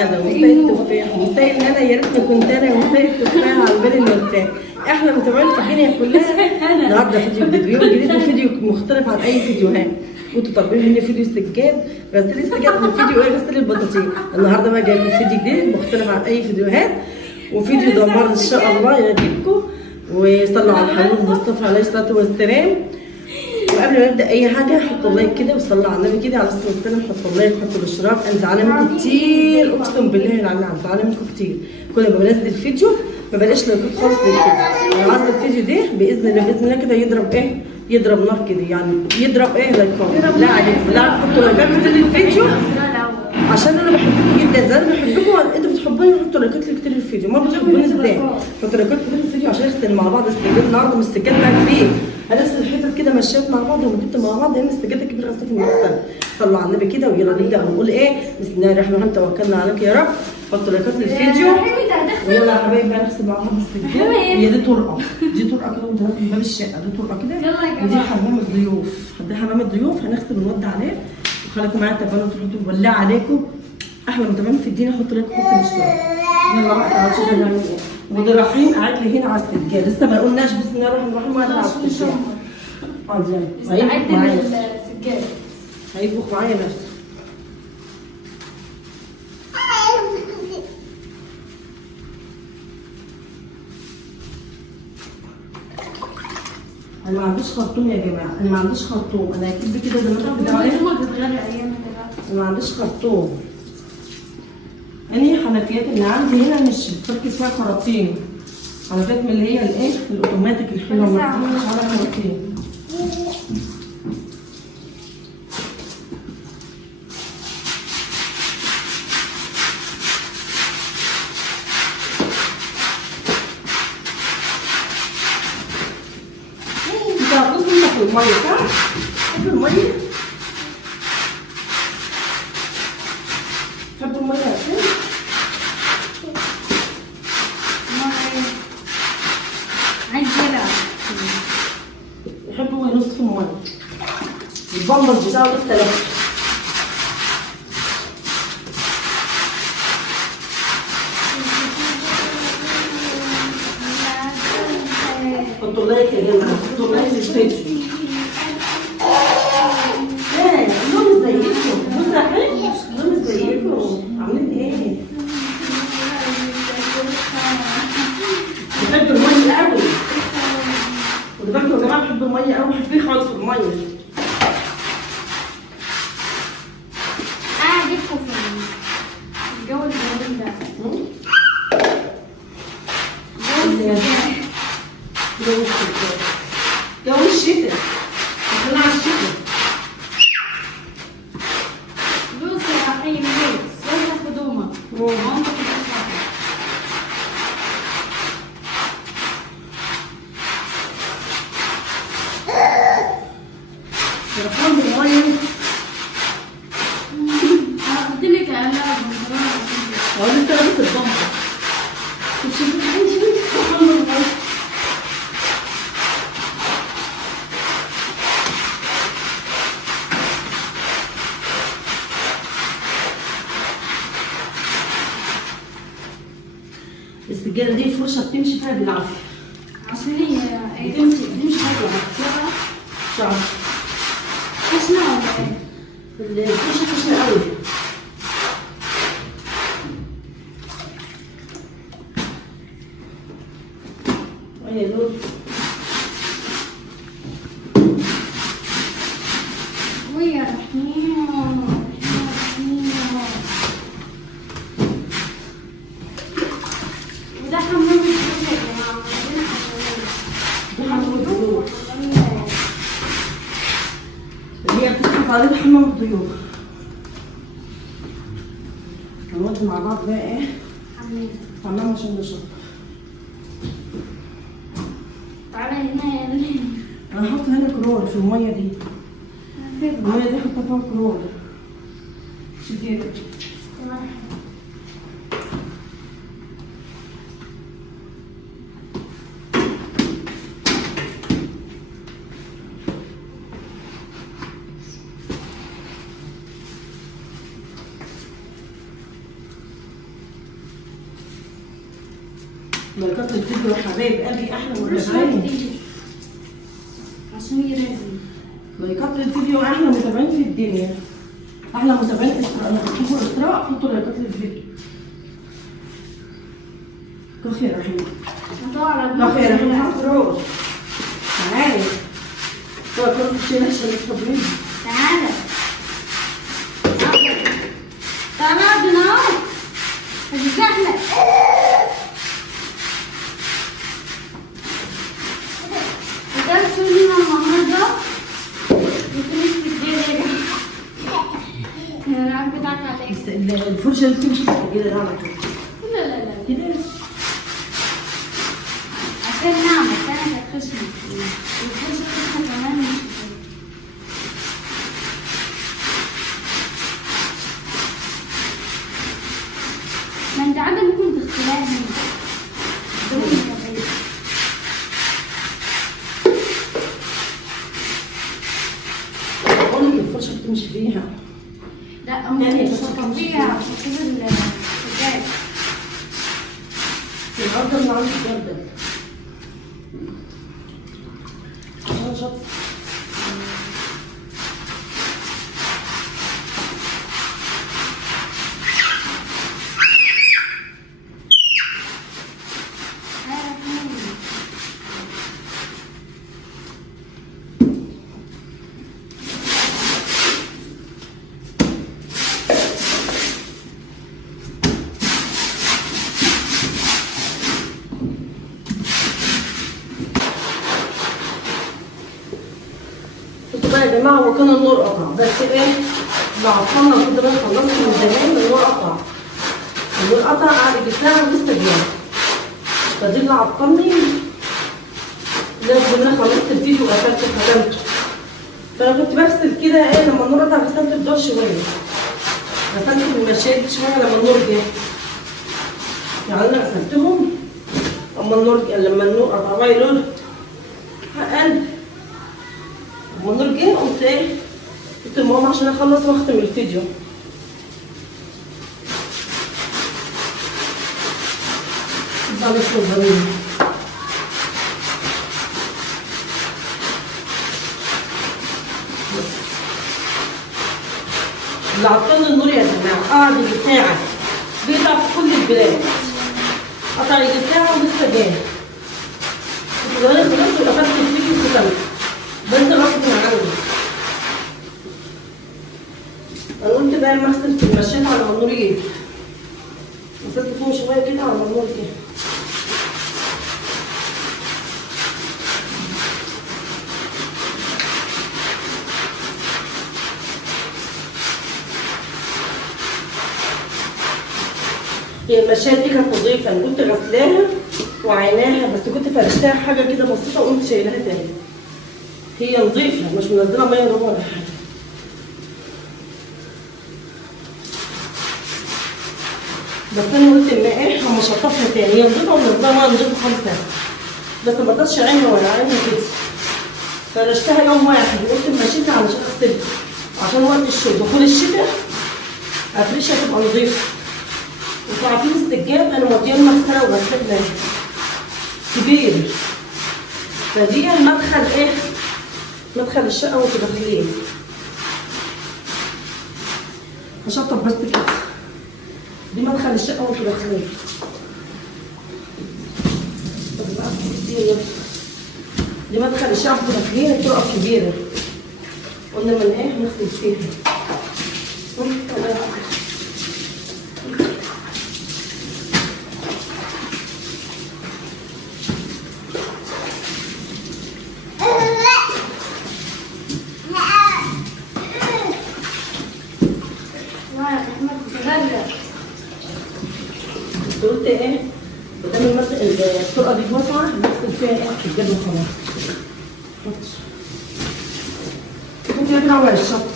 انا ومنتهي التفاح ومنتهي ان انا يا ريتني كنت انا ومنتهي التفاح على بالي المرتاح. احلى متابعين في الدنيا كلها. النهارده فيديو جديد وفيديو مختلف عن اي فيديوهات. كنتوا طالبين مني فيديو سجاد، غسيل السجاد من فيديو ايه غسيل البطاطين. النهارده بقى جايب فيديو جديد مختلف عن اي فيديوهات، وفيديو دمار ان شاء الله يعجبكم. وصلوا على الحبيب المصطفى عليه الصلاه والسلام. وقبل ما نبدا اي حاجه حطوا اللايك كده وصلوا على النبي كده على الصلاه والسلام. حطوا اللايك وحطوا الاشتراك. انا زعلانه منكم كتير، اقسم بالله العظيم زعلانه منكم كتير. كل ما بنزل فيديو ما بلاقيش لايكات خالص للفيديو. انا عايزه الفيديو ده باذن الله باذن الله كده يضرب ايه؟ يضرب نار كده، يعني يضرب ايه لايكات. لا عليكم، لا حطوا لايكات كتير للفيديو عشان انا بحبكم جدا. زي ما بحبكم انتوا بتحبوني. حطوا لايكات كتير للفيديو. ما بتحبوني ازاي؟ حطوا لايكات كتير للفيديو عشان نغسل مع بعض السجاد. النهارده مش سجاد بقى كبير، هنغسل الحتت كده مشيت مع بعض وجبت مع بعض. هنا السجاده الكبيره غسلت في المغسله. صلوا على النبي كده ويلا نبدا ونقول ايه؟ بسم الله الرحمن الرحيم. توكلنا عليك يا رب. حطوا لايكات للفيديو ويلا يا حبايبي هنغسل مع بعض السجاد. هي دي طرقه، دي طرقه كده وانت من باب الشقه، دي طرقه كده. ودي حمام الضيوف، دي حمام الضيوف هنغسل ونودي عليه. وخليكم معايا تابعوا وتحطوا بالله عليكم. احلى متابعين في الدنيا. حطوا لايك وحطوا الاشتراك. يلا بقى تعالوا نشوف هنعمل ايه. ودي رايحين قاعد لي هنا على السجاد، لسه ما قلناش بسم الله الرحمن الرحيم. وقاعد على السجاد. استعد للسجاد. هيطبخ معايا نفسه. انا ما عنديش خرطوم يا جماعه، انا ما عنديش خرطوم. انا هكتب كده زي ما انتوا بتقولوا عليه. انا ما عنديش خرطوم. انا حنفيات اللي عندي هنا مش بتركز فيها خراطيم. حنفيات من اللي هي الايه الاوتوماتيك الحلوه، ما بتركزش على خراطيم. انت هتصل في الميه صح؟ تحب الميه؟ تحب الميه يا سيدي؟ يحبوا ينص في الميه. البامبرز بتاعه لسه لابس. حطوا لايك يا جماعه، حطوا لايك للفيديو. ايه اللون ازيكم؟ بصوا يا حبيبي اللون ازيكم؟ عاملين ايه؟ بحب الميه قوي. خدوا بالكم يا جماعه بحب الميه قوي، بحب فيه خالص الميه. اجيبكم في الجو الجميل ده. جو الشتاء. داخلين على الشتاء. لوس يا اخي لوس ولا خدومه. وانت رقم الميه. قلت لك انا هو لسه لابس البامبر. السجاده دي فرشه بتمشي فيها بالعافيه. عشان هي تمشي فيها بالعافيه. شعر خشنه ولا ايه؟ الفرشه خشنه قوي. وهي دول ويا رحيم وده حمام الضيوف يا جماعه. هي بتصرف عليه حمام الضيوف. هنودي مع بعض بقى ايه؟ حمام عشان نشرب. تعالى هنا يا ليلى. انا هحط هنا كلور في الميه دي. الميه دي حطها فيها كلور. شديد. لايكات الفيديو يا حبايب قلبي احلى مش متابعين. كتير عشان يرازي. لايكات الفيديو احلى متابعين في الدنيا، احلى متابعين اسراء. انا بتحبوا اسراء حطوا لايكات للفيديو. كخي يا رحيم، كخي يا رحيم حطروش. تعالي لايكات تشيلها عشان تخبريني. تعالى تعالى عندنا اهو. الزحمة وده تقولي ماما النهارده يكون كبير يا جماعة. العب بتاعك على ايه؟ الفرشه اللي تمشي كده على طول لا لا لا كده. عشان نعمل كانت خشنة والفرشة خشنة كمان مش كده. ما انت عادة ممكن تغسلها هنا. بقول لك الفرشه بتمشي فيها. لا ممكن تحطها فيها عشان كده السجاد. النهارده اللي عندي جردل عشان شط. يا جماعه هو كان النور قطع، بس ايه بعطلنا كده بقى، خلصت من زمان النور قطع. النور قطع قعد ساعه لسه جاي، فدي اللي عطلني. لازم انا خلصت الفيديو وقفلت وختمته. فانا كنت بغسل كده ايه لما النور قطع، غسلت الدور شويه، غسلت المشاية شويه لما النور جه. يعني انا غسلتهم لما النور قطع بقى يقول قلب. لما النور جه قمت ايه قلت لماما عشان اخلص واختم الفيديو. ده مش مظبوط. اللي عطلني النور يا جماعه قعد يجي ساعه بيقطع في كل البلاد، قطع يجي ساعه ولسه جاي. كنت بقول خلاص وقفلت الفيديو وختمت، بس غصب عني. انا قلت بقى اما اغسل في المشيت على ما النور يجي، غسلت فيهم شويه كده على ما النور جه. هي المشاية دي كانت نظيفة، أنا كنت غسلاها وعيناها، بس كنت فرشتها حاجة كده بسيطة وقمت شايلاها تاني. هي نظيفة مش منزلة مية جوه ولا حاجة. بس أنا قلت إن إيه هما شطفها تاني، هي نظيفة ومنزلة مية نظيفة خالص، بس ما رضتش عينها ولا عينها كده. فرشتها يوم واحد وقلت المشيتها علشان أغسلها، عشان وقت الشتاء دخول الشتاء أفرشها تبقى نظيفة. انتوا عارفين السجاد انا موديه مغسله وغسلها كبير، فدي المدخل ايه مدخل الشقه وانتوا داخلين. هشطب بس كده، دي مدخل الشقه وانتوا داخلين. دي مدخل الشقه وانتوا داخلين، الطرقه الكبيره قلنا من ايه نغسل فيها. قلت ايه قدام الطرقه دي واسعه نغسل فيها ايه في الجبل وخلاص. كنت كده على الشط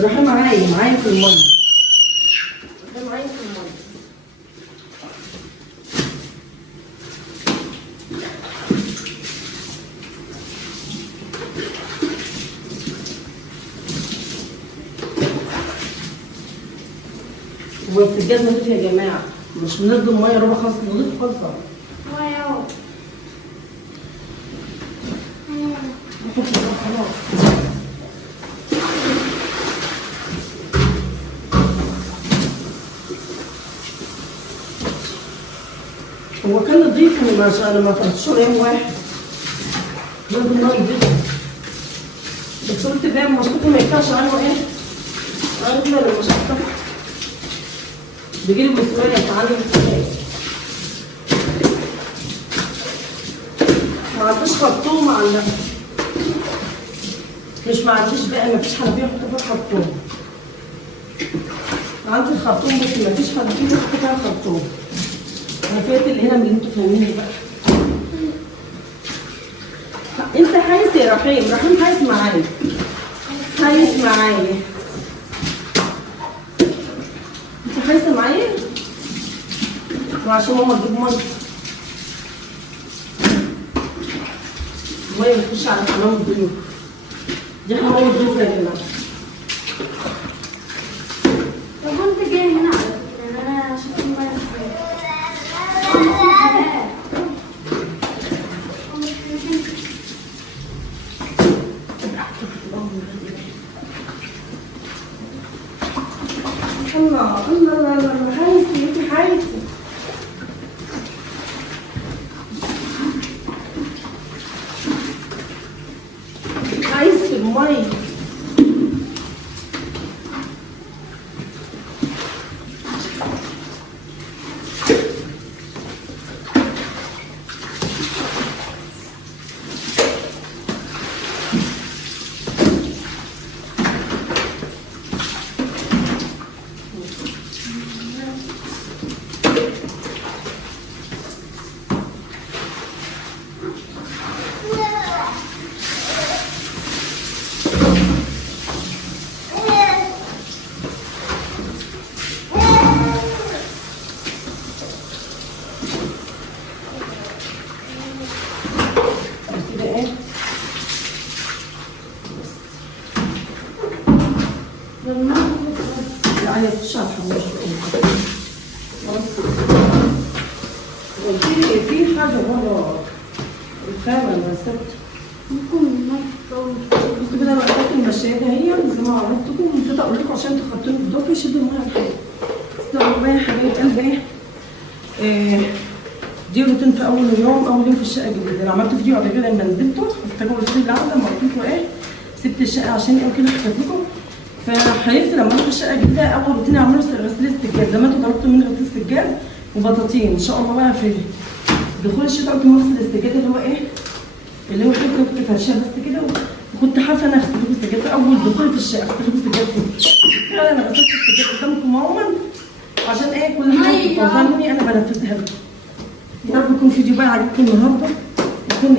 روحي معايا في الميه، روحي معايا في الميه. والسجاد نضيف يا جماعه، مش منزل ميه ربع خالص، نضيف خالصه. خلاص. هو كان نضيف انا ما فرشتش يوم واحد. لازم نار نضيف. بس قلت بقى المشطوط ما ينفعش عنه ايه؟ عارف كده لما شطط بيجيلي مسؤولية يتعلم ازاي. ما عنديش خرطوم معلقة. مش ما عنديش بقى، ما فيش حنفية احط فيها خرطوم. عندي الخرطوم بس ما فيش حنفية احط فيها خرطوم. الحنفيات اللي هنا من اللي انتوا فاهميني بقى. انت حايس يا رحيم، رحيم حايس معايا. حايس معايا. انت حايسة معايا؟ وعشان ماما تجيب مية. المية بتخش على حمام الضيوف. دي حمام الضيوف يا جماعة. طب وانت جاي هنا على فكرة انا عشان المية ازاي؟ الله الله الله الله حايسة انت حايسة. حايسة المية. يعني تخش على الحمام. في حاجة ورا الخامة اللي سبت. ممكن المية بصوا كده بقى المشاية ده هي زي ما عرفتكم، نسيت اقول لكم عشان تحطوني في الدوكة يشدوا المية الحلوة. استنوا بقى يا حبايب قلبي دي روتين في اول يوم في الشقة الجديدة. انا عملت فيديو قبل كده لما نزلته افتكروا الفيديو اللي عامله لما قلت لكم سبت الشقة عشان كده حكيت لكم. فحلفت لما اروح الشقه الجديده اول روتين اعمله غسيل السجاد زي ما انتوا طلبتوا مني، غسيل السجاد وبطاطين ان شاء الله بقى في دخول الشتاء. قلت اغسل السجاد اللي هو كنت فرشاه بس كده، وكنت حاسه نفسي غسيل السجاد في اول دخول في الشقه غسيل السجاد فعلا. انا غسلت السجاد قدامكم اهو عشان كل حاجه توصلني انا بنفذها لكم. يا رب يكون فيديو بقى عجبكم النهارده، يكون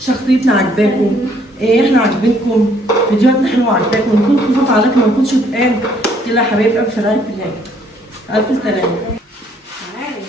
شخصيتنا عجباكم، احنا عاجبينكم، فيديوهاتنا حلوه عاجباكم، نكون خفاف عليكم ما نكونش تقال كده يا حبايب قلب في رعايه الله. الف سلامه. تعالي.